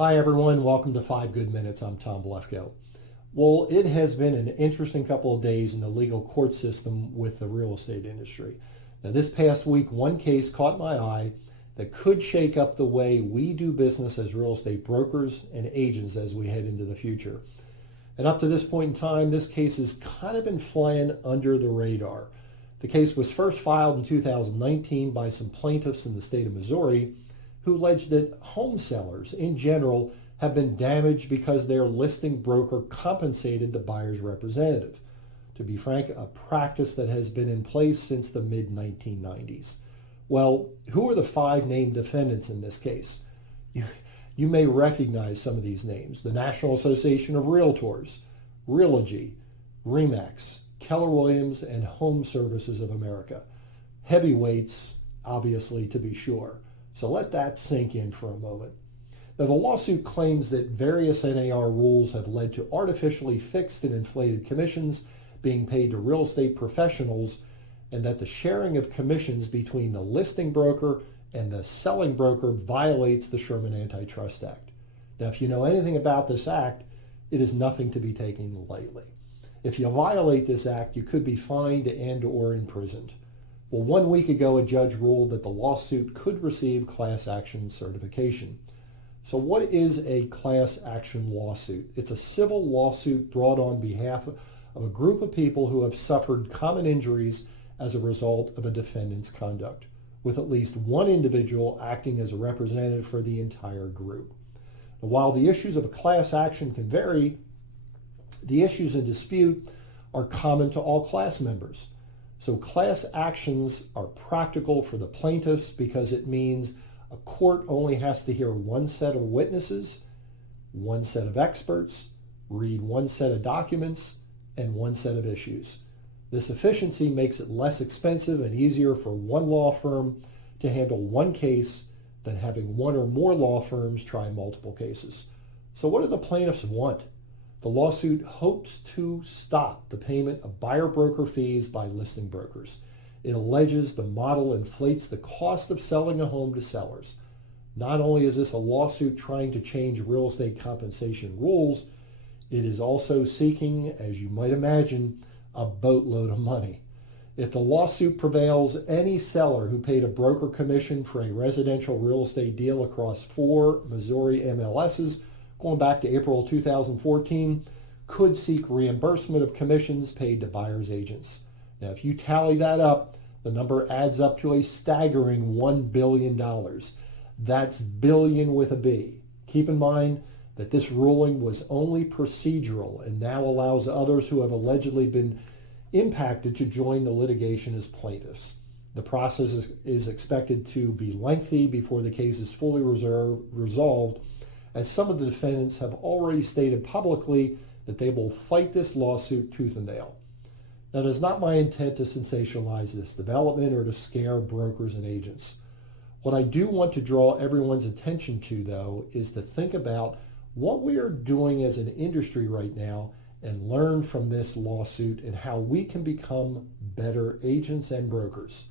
Hi everyone, welcome to 5 Good Minutes. I'm Tom Blefko. Well, it has been an interesting couple of days in the legal court system with the real estate industry. Now this past week, one case caught my eye that could shake up the way we do business as real estate brokers and agents as we head into the future. And up to this point in time, this case has kind of been flying under the radar. The case was first filed in 2019 by some plaintiffs in the state of Missouri who alleged that home sellers in general have been damaged because their listing broker compensated the buyer's representative. To be frank, a practice that has been in place since the mid-1990s. Well, who are the 5 named defendants in this case? You may recognize some of these names: the National Association of Realtors, Realogy, Remax, Keller Williams, and Home Services of America. Heavyweights, obviously, to be sure. So let that sink in for a moment. Now, the lawsuit claims that various NAR rules have led to artificially fixed and inflated commissions being paid to real estate professionals, and that the sharing of commissions between the listing broker and the selling broker violates the Sherman Antitrust Act. Now, if you know anything about this act, it is nothing to be taken lightly. If you violate this act, you could be fined and or imprisoned. Well, 1 week ago, a judge ruled that the lawsuit could receive class action certification. So what is a class action lawsuit? It's a civil lawsuit brought on behalf of a group of people who have suffered common injuries as a result of a defendant's conduct, with at least one individual acting as a representative for the entire group. Now, while the issues of a class action can vary, the issues in dispute are common to all class members. So class actions are practical for the plaintiffs because it means a court only has to hear one set of witnesses, one set of experts, read one set of documents, and one set of issues. This efficiency makes it less expensive and easier for one law firm to handle one case than having one or more law firms try multiple cases. So what do the plaintiffs want? The lawsuit hopes to stop the payment of buyer broker fees by listing brokers. It alleges the model inflates the cost of selling a home to sellers. Not only is this a lawsuit trying to change real estate compensation rules, it is also seeking, as you might imagine, a boatload of money. If the lawsuit prevails, any seller who paid a broker commission for a residential real estate deal across 4 Missouri MLSs going back to April 2014 could seek reimbursement of commissions paid to buyer's agents. Now, if you tally that up, the number adds up to a staggering $1 billion. That's billion with a B. Keep in mind that this ruling was only procedural and now allows others who have allegedly been impacted to join the litigation as plaintiffs. The process is expected to be lengthy before the case is fully resolved, as some of the defendants have already stated publicly that they will fight this lawsuit tooth and nail. Now, it is not my intent to sensationalize this development or to scare brokers and agents. What I do want to draw everyone's attention to, though, is to think about what we are doing as an industry right now and learn from this lawsuit and how we can become better agents and brokers.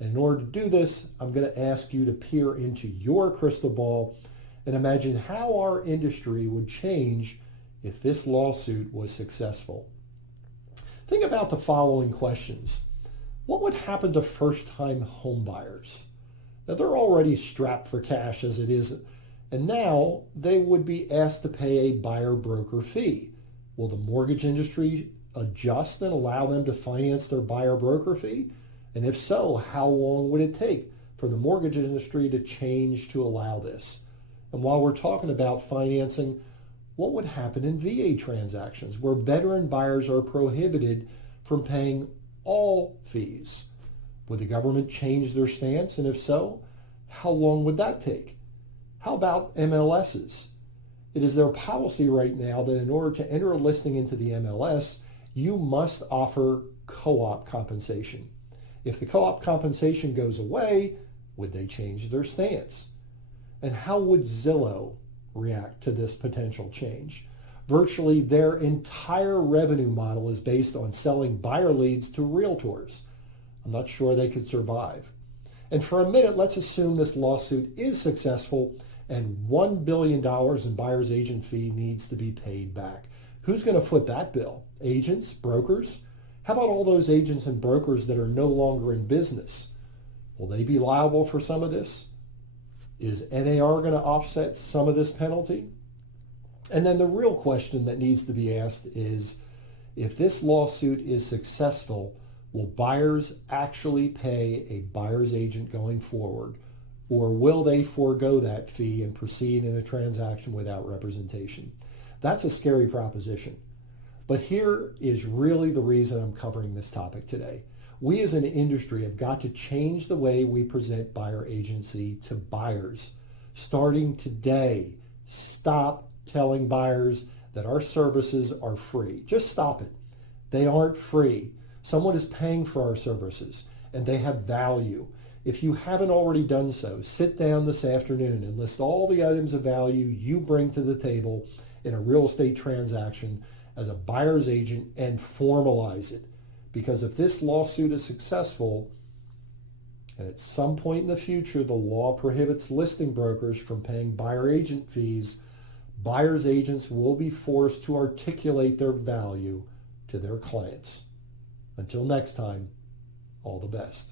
And in order to do this, I'm going to ask you to peer into your crystal ball and imagine how our industry would change if this lawsuit was successful. Think about the following questions. What would happen to first-time home buyers? Now, they're already strapped for cash as it is, and now they would be asked to pay a buyer-broker fee. Will the mortgage industry adjust and allow them to finance their buyer-broker fee? And if so, how long would it take for the mortgage industry to change to allow this? And while we're talking about financing, what would happen in VA transactions where veteran buyers are prohibited from paying all fees? Would the government change their stance? And if so, how long would that take? How about MLSs? It is their policy right now that in order to enter a listing into the MLS, you must offer co-op compensation. If the co-op compensation goes away, would they change their stance? And how would Zillow react to this potential change? Virtually their entire revenue model is based on selling buyer leads to realtors. I'm not sure they could survive. And for a minute, let's assume this lawsuit is successful and $1 billion in buyer's agent fee needs to be paid back. Who's going to foot that bill? Agents? Brokers? How about all those agents and brokers that are no longer in business? Will they be liable for some of this? Is NAR going to offset some of this penalty? And then the real question that needs to be asked is, if this lawsuit is successful, will buyers actually pay a buyer's agent going forward, or will they forego that fee and proceed in a transaction without representation? That's a scary proposition. But here is really the reason I'm covering this topic today. We as an industry have got to change the way we present buyer agency to buyers. Starting today, stop telling buyers that our services are free. Just stop it. They aren't free. Someone is paying for our services, and they have value. If you haven't already done so, sit down this afternoon and list all the items of value you bring to the table in a real estate transaction as a buyer's agent and formalize it. Because if this lawsuit is successful, and at some point in the future the law prohibits listing brokers from paying buyer agent fees, buyer's agents will be forced to articulate their value to their clients. Until next time, all the best.